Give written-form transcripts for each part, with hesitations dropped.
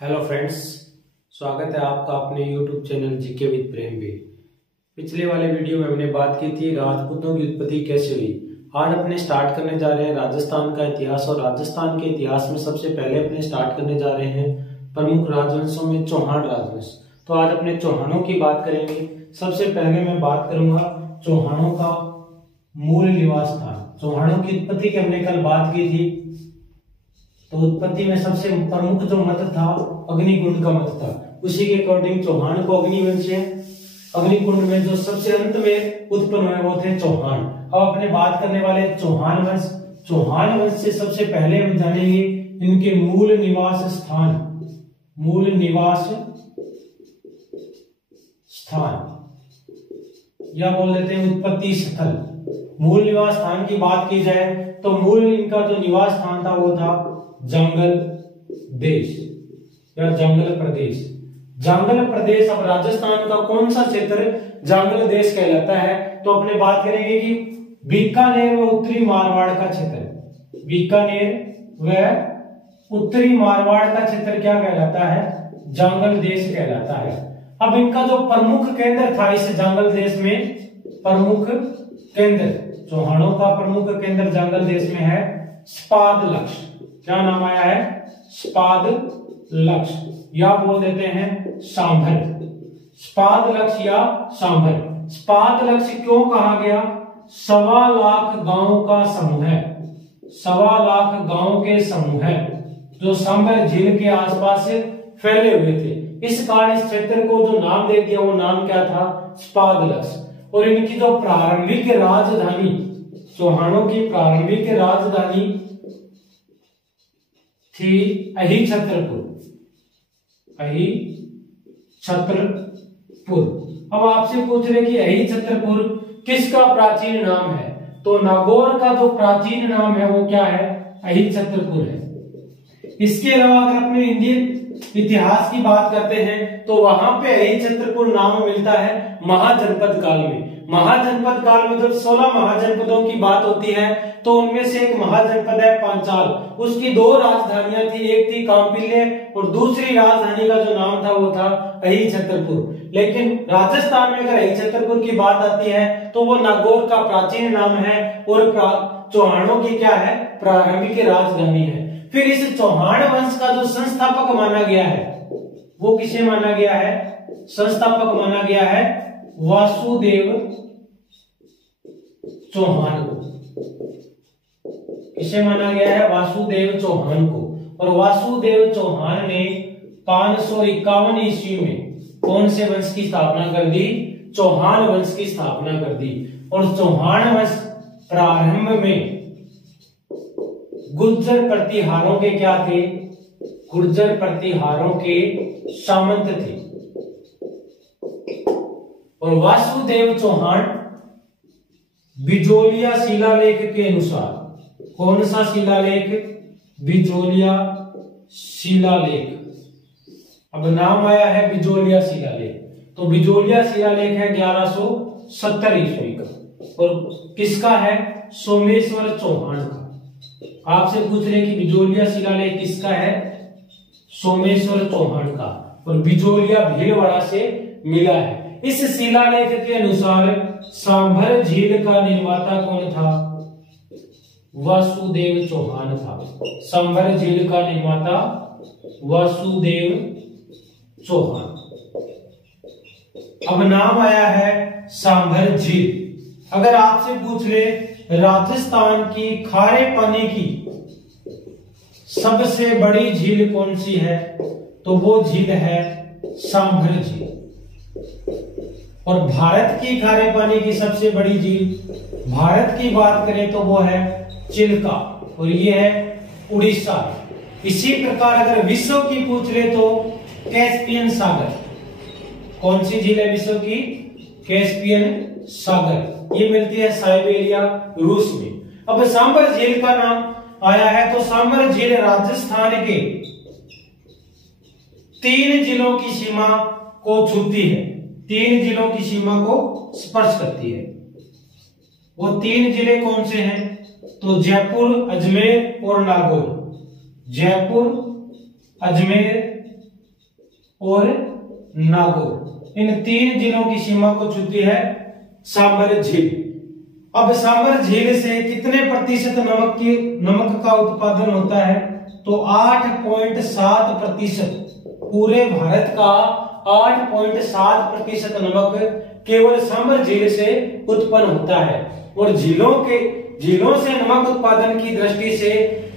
Hello friends, स्वागत है आपका अपने यूट्यूब चैनल जीके विद प्रेम पे। पिछले वाले वीडियो में हमने बात की थी राजपूतों की उत्पत्ति कैसे हुई। आज अपने स्टार्ट करने जा रहे हैं राजस्थान का इतिहास, और राजस्थान के इतिहास में सबसे पहले अपने स्टार्ट करने जा रहे हैं प्रमुख राजवंशों में चौहान राजवंश। तो आज अपने चौहानों की बात करेंगे। सबसे पहले मैं बात करूंगा चौहानों का मूल निवास स्थान। चौहानों की उत्पत्ति की हमने कल बात की थी, तो उत्पत्ति में सबसे प्रमुख जो मत था अग्निकुंड का मत था। उसी के अकॉर्डिंग चौहान को अग्निवंश है। अग्निकुंड में जो सबसे अंत में उत्पन्न हुए वो थे चौहान। अब अपने बात करने वाले चौहान वंश। चौहान वंश से सबसे पहले हम जानेंगे इनके मूल निवास स्थान। मूल निवास स्थान या बोल देते हैं उत्पत्ति स्थल। मूल निवास स्थान की बात की जाए तो मूल इनका जो निवास स्थान था वो था जंगल देश या जंगल प्रदेश। जंगल प्रदेश अब राजस्थान का कौन सा क्षेत्र जंगल देश कहलाता है? तो अपने बात करेंगे कि बीकानेर व उत्तरी मारवाड़ का क्षेत्र। बीकानेर व उत्तरी मारवाड़ का क्षेत्र क्या कहलाता है? जंगल देश कहलाता है। अब इनका जो प्रमुख केंद्र था इस जंगल देश में, प्रमुख केंद्र चौहानों का प्रमुख केंद्र जंगल देश में है स्पादलक्ष। क्या नाम आया है? स्पादलक्ष या बोल देते हैं सांभर। स्पादलक्ष या सांभर। स्पादलक्ष क्यों कहा गया? 1.25 लाख गांव का समूह है। 1.25 लाख गांव के समूह है जो सांभर झील के आसपास फैले हुए थे। इस कारण इस क्षेत्र को जो नाम दे दिया वो नाम क्या था? स्पादलक्ष। और इनकी जो प्रारंभिक राजधानी, चौहानों की प्रारंभिक राजधानी थी अहिछत्रपुर। अहिछत्रपुर। अब आपसे पूछ रहे कि अहिछत्रपुर किसका प्राचीन नाम है? तो नागौर का जो प्राचीन नाम है वो क्या है? अहिछत्रपुर है। इसके अलावा अगर अपने इंडियन इतिहास की बात करते हैं तो वहां पे अहिछत्रपुर नाम मिलता है महाजनपद काल में। महाजनपद काल में जब 16 महाजनपदों की बात होती है तो उनमें से एक महाजनपद है पांचाल। उसकी 2 राजधानियां थी, एक थी कांपिल्य और दूसरी राजधानी का जो नाम था वो था अहिछत्रपुर। लेकिन राजस्थान में अगर अहिछत्रपुर की बात आती है तो वो नागौर का प्राचीन नाम है और चौहानों की क्या है? प्रारंभिक राजधानी है। फिर इस चौहान वंश का जो संस्थापक माना गया है वो किसे माना गया है? संस्थापक माना गया है वासुदेव चौहान को। किसे माना गया है? वासुदेव चौहान को। और वासुदेव चौहान ने 551 ईस्वी में कौन से वंश की स्थापना कर दी? चौहान वंश की स्थापना कर दी। और चौहान वंश प्रारंभ में गुर्जर प्रतिहारों के क्या थे? गुर्जर प्रतिहारों के सामंत थे। और वासुदेव चौहान बिजोलिया शिलालेख के अनुसार, कौन सा शिलालेख? बिजोलिया शिलालेख। अब नाम आया है बिजोलिया शिलालेख, तो बिजोलिया शिलालेख है 1170 ईस्वी का। और किसका है? सोमेश्वर चौहान का। आपसे पूछ रहे कि बिजोलिया शिलालेख किसका है? सोमेश्वर चौहान का। और बिजोलिया भीलवाड़ा से मिला है। इस शिलालेख के अनुसार सांभर झील का निर्माता कौन था? वासुदेव चौहान था। सांभर झील का निर्माता वासुदेव चौहान। अब नाम आया है सांभर झील। अगर आपसे पूछ ले राजस्थान की खारे पानी की सबसे बड़ी झील कौन सी है, तो वो झील है सांभर झील। और भारत की खारे पानी की सबसे बड़ी झील, भारत की बात करें तो वो है चिल्का, और ये है उड़ीसा। इसी प्रकार अगर विश्व की पूछ ले तो कैस्पियन सागर। कौन सी झील है विश्व की? कैस्पियन सागर। ये मिलती है साइबेरिया, रूस में। अब सांभर झील का नाम आया है तो सांभर झील राजस्थान के 3 जिलों की सीमा को छूती है। 3 जिलों की सीमा को स्पर्श करती है। वो 3 जिले कौन से हैं? तो जयपुर, अजमेर और नागौर। जयपुर, अजमेर और नागौर, इन 3 जिलों की सीमा को छूती है सांबर झील। अब सांबर झील से कितने प्रतिशत नमक का उत्पादन होता है? तो 8.7%। पूरे भारत का 8.7% नमक केवल सांबर झील से उत्पन्न होता है। और झीलों से नमक उत्पादन की दृष्टि से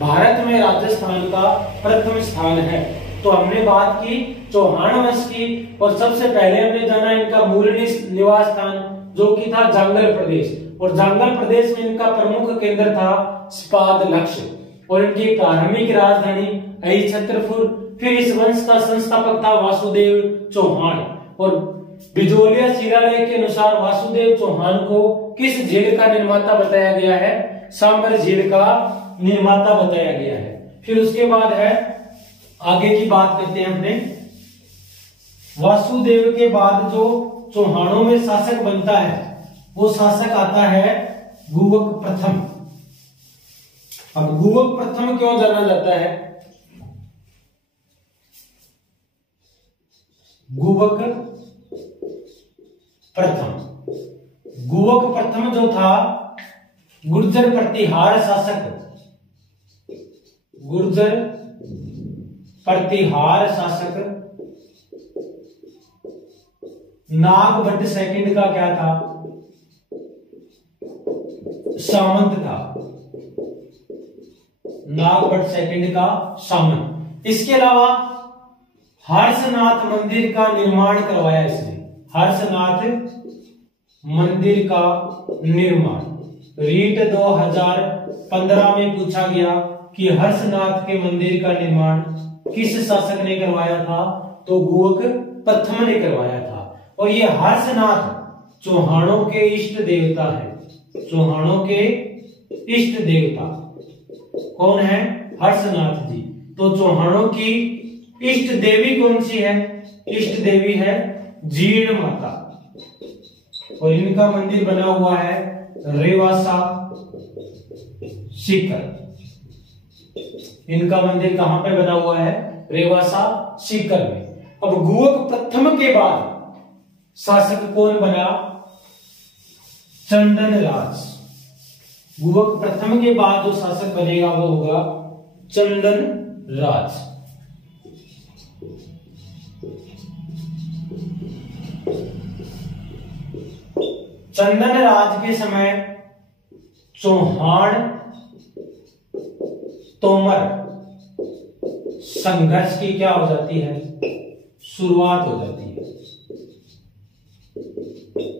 भारत में राजस्थान का प्रथम स्थान है। तो हमने बात की चौहान वंश की, और सबसे पहले हमने जाना इनका मूल निवास स्थान जो कि था जांगल प्रदेश, और जांगल प्रदेश में इनका प्रमुख केंद्र था स्पादलक्ष्य, और इनकी प्रारंभिक राजधानी अहिछत्रपुर। फिर इस वंश का संस्थापक था वासुदेव चौहान, और बिजोलिया शिलालेख के अनुसार वासुदेव चौहान को किस झील का निर्माता बताया गया है? सांबर झील का निर्माता बताया गया है। फिर उसके बाद है, आगे की बात करते हैं अपने। वासुदेव के बाद जो चौहानों में शासक बनता है वो शासक आता है गुवक प्रथम। अब गुवक प्रथम क्यों जाना जाता है? गुवक प्रथम जो था गुर्जर प्रतिहार शासक नागभट्ट सेकंड का क्या था? सामंत था। नागभट्ट सेकंड का सामंत। इसके अलावा हर्षनाथ मंदिर का निर्माण करवाया इसने। हर्षनाथ मंदिर का निर्माण रीट 2015 में पूछा गया कि हर्षनाथ के मंदिर का निर्माण किस शासक ने करवाया था? तो गुवक प्रथम ने करवाया था। और ये हर्षनाथ चौहानों के इष्ट देवता है। चौहानों के इष्ट देवता कौन है? हर्षनाथ जी। तो चौहानों की इष्ट देवी कौन सी है? इष्ट देवी है जीर्ण माता, और इनका मंदिर बना हुआ है रेवासा सीकर। इनका मंदिर कहां पे बना हुआ है? रेवासा सीकर में। अब गुवक प्रथम के बाद शासक कौन बना? चंदन राज। गुवक प्रथम के बाद जो शासक बनेगा वो होगा चंदन राज। चंदन राज के समय चौहान तोमर संघर्ष की क्या हो जाती है? शुरुआत हो जाती है।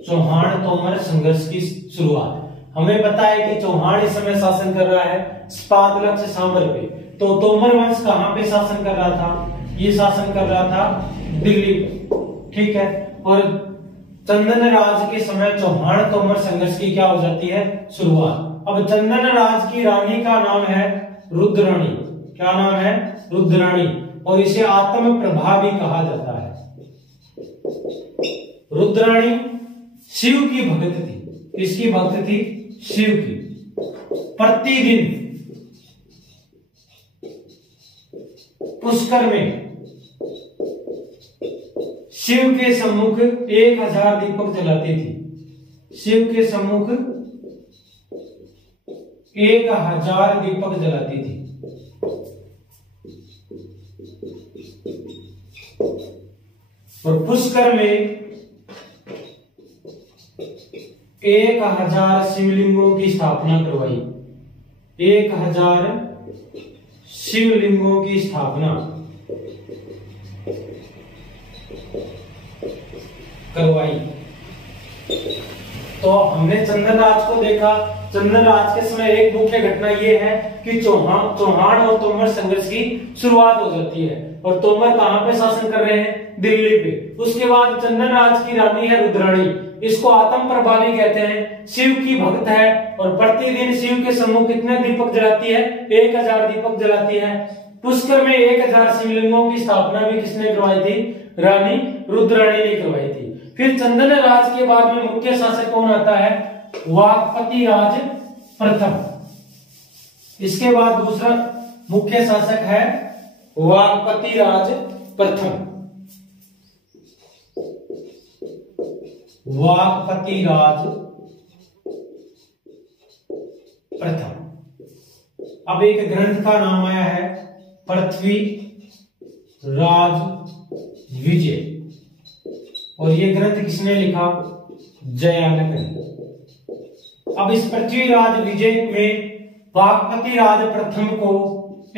चौहान तोमर संघर्ष की शुरुआत। हमें पता है कि चौहान इस समय शासन कर रहा है स्पादलक्ष्य सांबर पे। तो तोमर वंश कहां पे शासन कर रहा था? ये शासन कर रहा था दिल्ली पे। ठीक है। और चंदन राज के समय चौहान तोमर संघर्ष की क्या हो जाती है? शुरुआत। अब चंदन राज की रानी का नाम है रुद्राणी। क्या नाम है? रुद्राणी। और इसे आत्म प्रभा भी कहा जाता है। रुद्राणी शिव की भक्त थी। किसकी भक्त थी? शिव की। प्रतिदिन पुष्कर में शिव के सम्मुख 1000 दीपक जलाती थी। शिव के सम्मुख 1000 दीपक जलाती थी। और पुष्कर में 1000 शिवलिंगों की स्थापना करवाई। 1000 शिवलिंगों की स्थापना करवाई। तो हमने चंदन राज को देखा। चंदन राज के समय एक मुख्य घटना यह है कि चौहान और तोमर संघर्ष की शुरुआत हो जाती है। और तोमर कहां पे शासन कर रहे हैं? दिल्ली पे। उसके बाद चंदन राज की रानी है रुद्राणी। इसको आत्म प्रभावी कहते हैं। शिव की भक्त है और प्रतिदिन शिव के सम्मुख कितने दीपक जलाती है? 1000 दीपक जलाती है। पुष्कर में 1000 शिवलिंगों की स्थापना भी किसने करवाई थी? रानी रुद्राणी ने करवाई थी। फिर चंदन राज के बाद में मुख्य शासक कौन आता है? वाकपति राज प्रथम। इसके बाद दूसरा मुख्य शासक है वाकपति राज प्रथम। वाकपति राज प्रथम। अब एक ग्रंथ का नाम आया है पृथ्वी राज विजय, और ये ग्रंथ किसने लिखा? जयानक ने। अब इस पृथ्वीराज विजय में वाकपति राज प्रथम को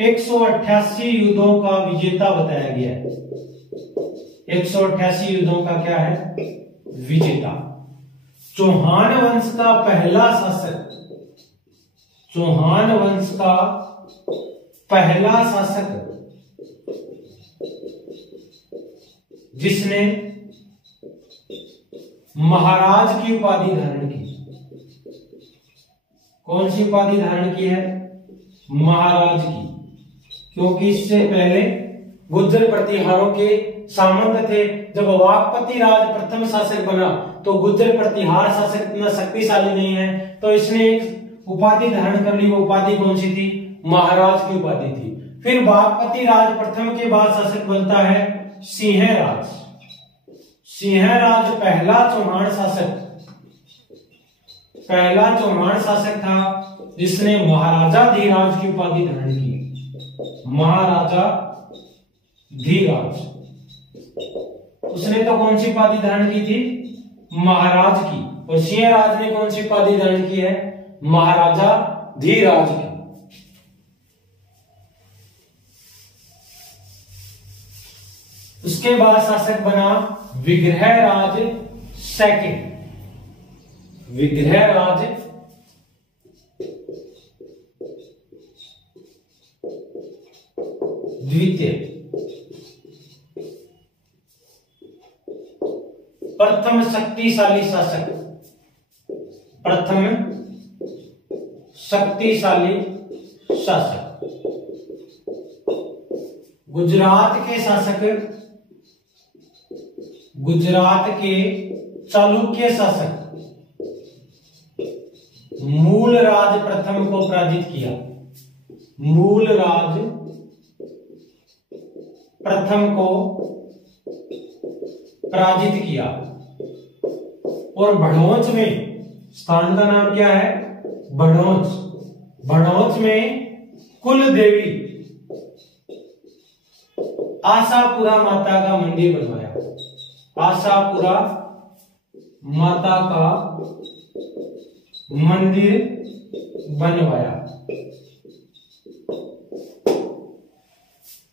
188 युद्धों का विजेता बताया गया है। 188 युद्धों का क्या है? विजेता। चौहान वंश का पहला शासक, चौहान वंश का पहला शासक जिसने महाराज की उपाधि धारण की। कौन सी उपाधि धारण की है? महाराज की, क्योंकि इससे पहले गुर्जर प्रतिहारों के सामंत थे। जब वाकपति राज प्रथम शासक बना तो गुर्जर प्रतिहार शासक इतना शक्तिशाली नहीं है, तो इसने एक उपाधि धारण कर ली। वो उपाधि कौन सी थी? महाराज की उपाधि थी। फिर वाकपति राज प्रथम के बाद शासक बनता है सिंहराज। सिंहराज पहला चौहान शासक, पहला चौहान शासक था जिसने महाराजा धीराज की उपाधि धारण की। महाराजा धीराज, उसने तो कौन सी उपाधि धारण की थी? महाराज की। और सिंहराज ने कौन सी उपाधि धारण की है? महाराजा धीराज की। उसके बाद शासक बना विग्रहराज सेकंड। विग्रहराज द्वितीय। प्रथम शक्तिशाली शासक, प्रथम शक्तिशाली शासक। गुजरात के शासक, गुजरात के चालुक्य शासक मूलराज प्रथम को पराजित किया। मूलराज प्रथम को पराजित किया। और भड़ोच में, स्थान का नाम क्या है? भड़ोच। भड़ोच में कुल देवी आशापुरा माता का मंदिर बनवाया। आशापुरा माता का मंदिर बनवाया।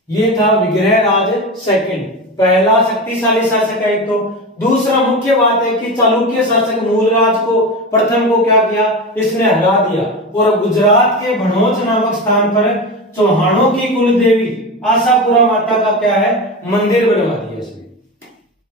ये था विग्रहराज सेकंड, पहला शक्तिशाली शासक है। तो दूसरा मुख्य बात है कि चालुक्य शासक मूलराज को प्रथम को क्या किया? इसने हरा दिया और गुजरात के भड़ोच नामक स्थान पर चौहानों की कुल देवी आशापुरा माता का क्या है? मंदिर बनवा दिया।